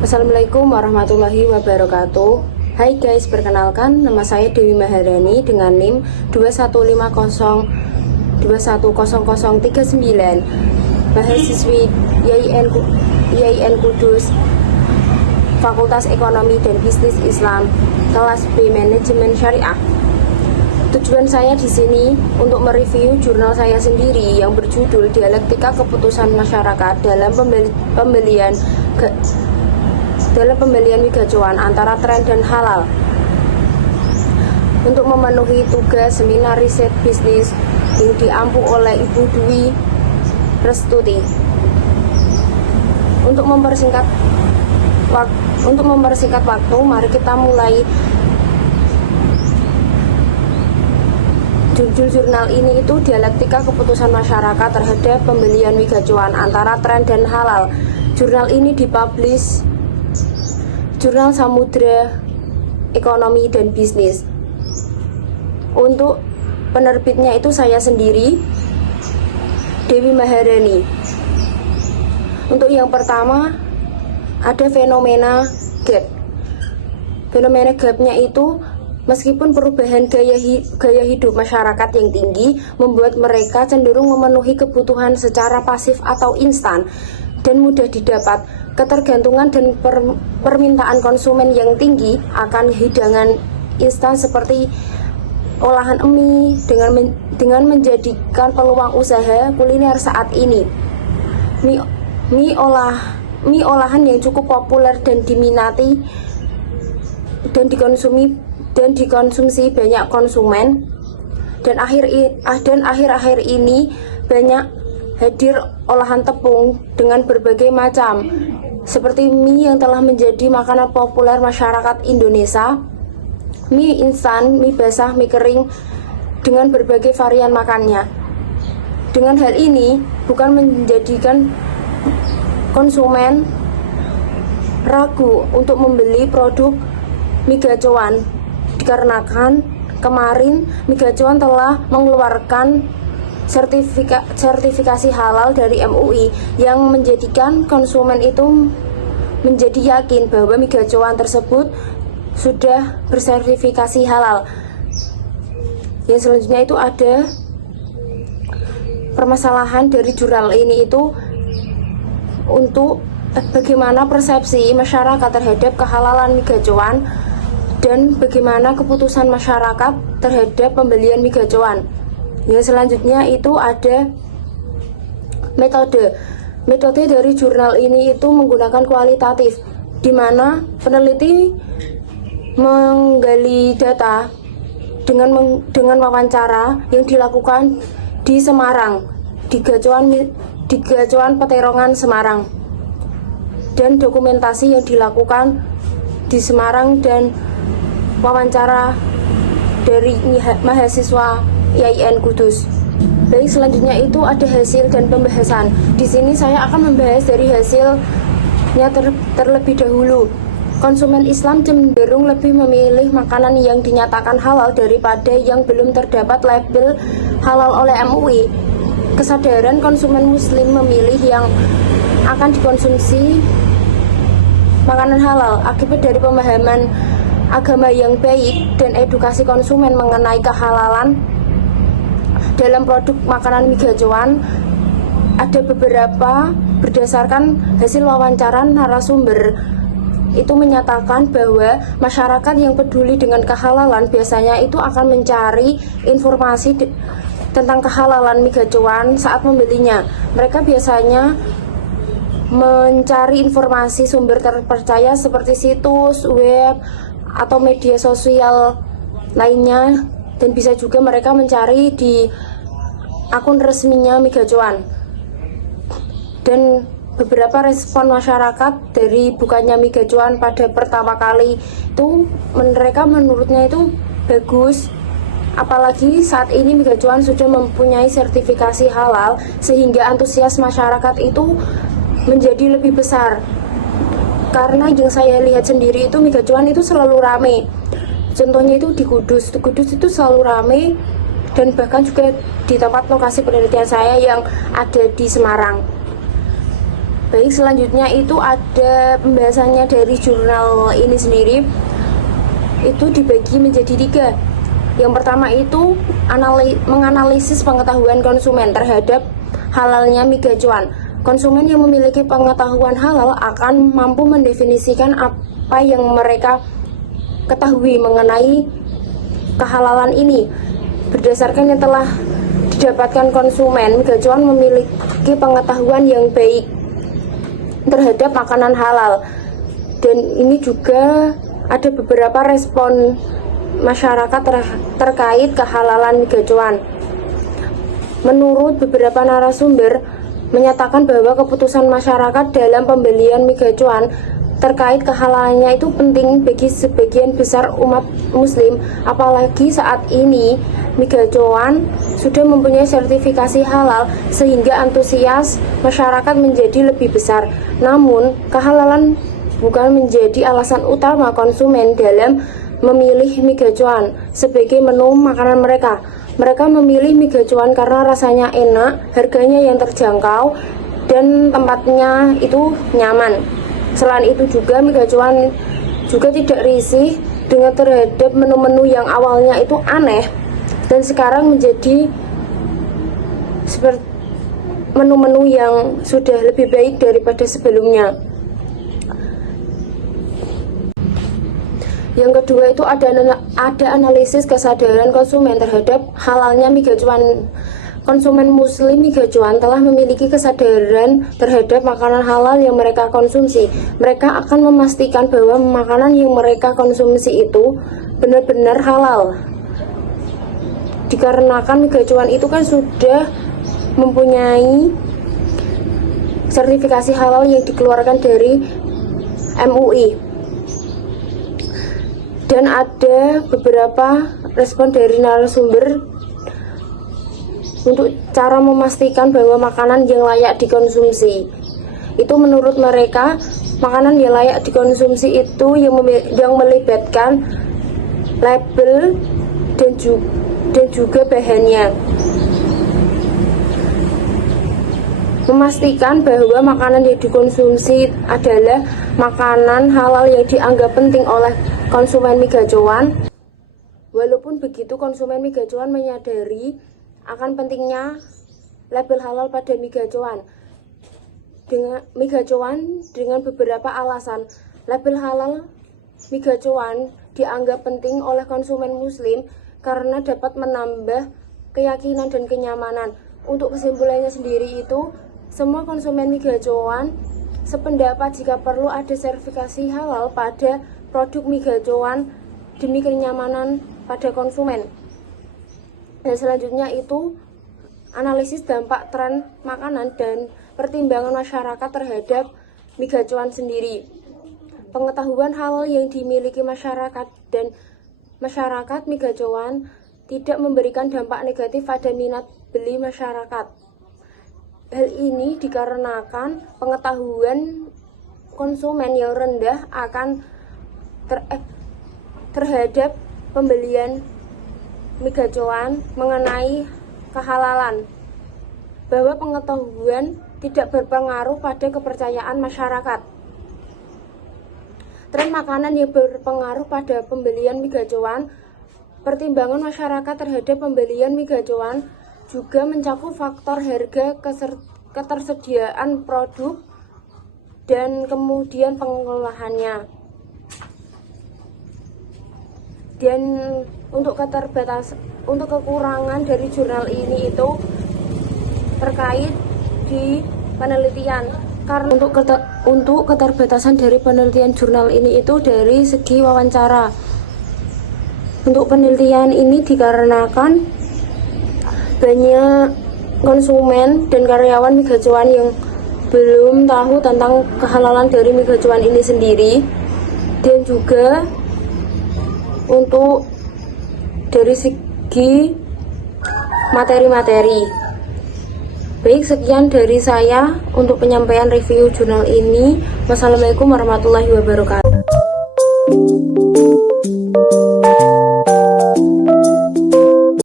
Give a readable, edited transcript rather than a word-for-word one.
Assalamualaikum warahmatullahi wabarakatuh. Hai guys, perkenalkan nama saya Dewi Maharani dengan NIM 21502100039, mahasiswi YIN Kudus, Fakultas Ekonomi dan Bisnis Islam, kelas B Manajemen Syariah. Tujuan saya di sini untuk mereview jurnal saya sendiri yang berjudul Dialektika Keputusan Masyarakat dalam pembelian migas cuan antara tren dan halal, untuk memenuhi tugas seminar riset bisnis yang diampu oleh Ibu Dwi Restuti. Untuk mempersingkat waktu, mari kita mulai. Judul jurnal ini itu Dialektika Keputusan Masyarakat terhadap pembelian migas cuan antara tren dan halal. Jurnal ini dipublish Jurnal Samudra Ekonomi dan Bisnis. Untuk penerbitnya itu saya sendiri, Dewi Maharani. Untuk yang pertama ada fenomena gap. Fenomena gapnya itu meskipun perubahan gaya hidup masyarakat yang tinggi membuat mereka cenderung memenuhi kebutuhan secara pasif atau instan dan mudah didapat, ketergantungan dan permintaan konsumen yang tinggi akan hidangan instan seperti olahan mie dengan menjadikan peluang usaha kuliner saat ini. Mie olahan yang cukup populer dan diminati dan dikonsumsi banyak konsumen, dan akhir-akhir ini banyak hadir olahan tepung dengan berbagai macam seperti mie yang telah menjadi makanan populer masyarakat Indonesia, mie instan, mie basah, mie kering dengan berbagai varian makannya. Dengan hal ini bukan menjadikan konsumen ragu untuk membeli produk migas cuan, dikarenakan kemarin migas cuan telah mengeluarkan sertifikasi halal dari MUI yang menjadikan konsumen itu menjadi yakin bahwa migas cuan tersebut sudah bersertifikasi halal. Yang selanjutnya itu ada permasalahan dari jurnal ini itu untuk bagaimana persepsi masyarakat terhadap kehalalan migas cuan dan bagaimana keputusan masyarakat terhadap pembelian migas cuan. Yang selanjutnya itu ada metode. Metode dari jurnal ini itu menggunakan kualitatif, di mana peneliti menggali data dengan wawancara yang dilakukan di Semarang, di Gacuan Peterongan Semarang, dan dokumentasi yang dilakukan di Semarang dan wawancara dari mahasiswa YIN Kudus. Baik, selanjutnya itu ada hasil dan pembahasan. Di sini saya akan membahas dari hasilnya terlebih dahulu. Konsumen Islam cenderung lebih memilih makanan yang dinyatakan halal daripada yang belum terdapat label halal oleh MUI. Kesadaran konsumen Muslim memilih yang akan dikonsumsi makanan halal akibat dari pemahaman agama yang baik dan edukasi konsumen mengenai kehalalan dalam produk makanan migas cuan. Ada beberapa berdasarkan hasil wawancara narasumber itu menyatakan bahwa masyarakat yang peduli dengan kehalalan biasanya itu akan mencari informasi tentang kehalalan migas cuan saat membelinya. Mereka biasanya mencari informasi sumber terpercaya seperti situs web atau media sosial lainnya, dan bisa juga mereka mencari di akun resminya migas cuan. Dan beberapa respon masyarakat dari bukannya migas cuan pada pertama kali itu mereka menurutnya itu bagus, apalagi saat ini migas cuan sudah mempunyai sertifikasi halal sehingga antusias masyarakat itu menjadi lebih besar. Karena yang saya lihat sendiri itu migas cuan itu selalu rame. Contohnya itu di Kudus itu selalu rame, dan bahkan juga di tempat lokasi penelitian saya yang ada di Semarang. Baik, selanjutnya itu ada pembahasannya dari jurnal ini sendiri. Itu dibagi menjadi 3. Yang pertama itu menganalisis pengetahuan konsumen terhadap halalnya mie gacuan. Konsumen yang memiliki pengetahuan halal akan mampu mendefinisikan apa yang mereka ketahui mengenai kehalalan ini. Berdasarkan yang telah didapatkan konsumen, mie gacuan memiliki pengetahuan yang baik terhadap makanan halal. Dan ini juga ada beberapa respon masyarakat terkait kehalalan mie gacuan. Menurut beberapa narasumber menyatakan bahwa keputusan masyarakat dalam pembelian mie gacuan terkait kehalalannya itu penting bagi sebagian besar umat muslim, apalagi saat ini mie gacuan sudah mempunyai sertifikasi halal sehingga antusias masyarakat menjadi lebih besar. Namun, kehalalan bukan menjadi alasan utama konsumen dalam memilih mie gacuan sebagai menu makanan mereka. Mereka memilih mie gacuan karena rasanya enak, harganya yang terjangkau, dan tempatnya itu nyaman. Selain itu juga mie gacuan juga tidak risih dengan terhadap menu-menu yang awalnya itu aneh dan sekarang menjadi seperti menu-menu yang sudah lebih baik daripada sebelumnya. Yang kedua itu ada analisis kesadaran konsumen terhadap halalnya mie gacuan. Konsumen muslim mie gacuan telah memiliki kesadaran terhadap makanan halal yang mereka konsumsi. Mereka akan memastikan bahwa makanan yang mereka konsumsi itu benar-benar halal. Dikarenakan mie gacuan itu kan sudah mempunyai sertifikasi halal yang dikeluarkan dari MUI. Dan ada beberapa respon dari narasumber untuk cara memastikan bahwa makanan yang layak dikonsumsi. Itu menurut mereka, makanan yang layak dikonsumsi itu yang melibatkan label dan juga bahannya. Memastikan bahwa makanan yang dikonsumsi adalah makanan halal yang dianggap penting oleh konsumen mie gacuan. Walaupun begitu, konsumen mie gacuan menyadari akan pentingnya label halal pada mie gacuan. Dengan beberapa alasan, label halal mie gacuan dianggap penting oleh konsumen muslim karena dapat menambah keyakinan dan kenyamanan. Untuk kesimpulannya sendiri itu, semua konsumen mie gacuan sependapat jika perlu ada sertifikasi halal pada produk mie gacuan demi kenyamanan pada konsumen. Dan selanjutnya itu analisis dampak tren makanan dan pertimbangan masyarakat terhadap mie gacuan sendiri. Pengetahuan halal yang dimiliki masyarakat dan masyarakat mie gacuan tidak memberikan dampak negatif pada minat beli masyarakat. Hal ini dikarenakan pengetahuan konsumen yang rendah akan terhadap pembelian mie gacuan mengenai kehalalan, bahwa pengetahuan tidak berpengaruh pada kepercayaan masyarakat. Tren makanan yang berpengaruh pada pembelian mie gacuan. Pertimbangan masyarakat terhadap pembelian mie gacuan juga mencakup faktor harga, ketersediaan produk, dan kemudian pengolahannya. Dan untuk kekurangan dari jurnal ini itu terkait di penelitian. Karena untuk keterbatasan dari penelitian jurnal ini itu dari segi wawancara. Untuk penelitian ini dikarenakan banyak konsumen dan karyawan mie gacuan yang belum tahu tentang kehalalan dari mie gacuan ini sendiri, dan juga untuk dari segi materi-materi. Baik, sekian dari saya untuk penyampaian review jurnal ini. Wassalamualaikum warahmatullahi wabarakatuh.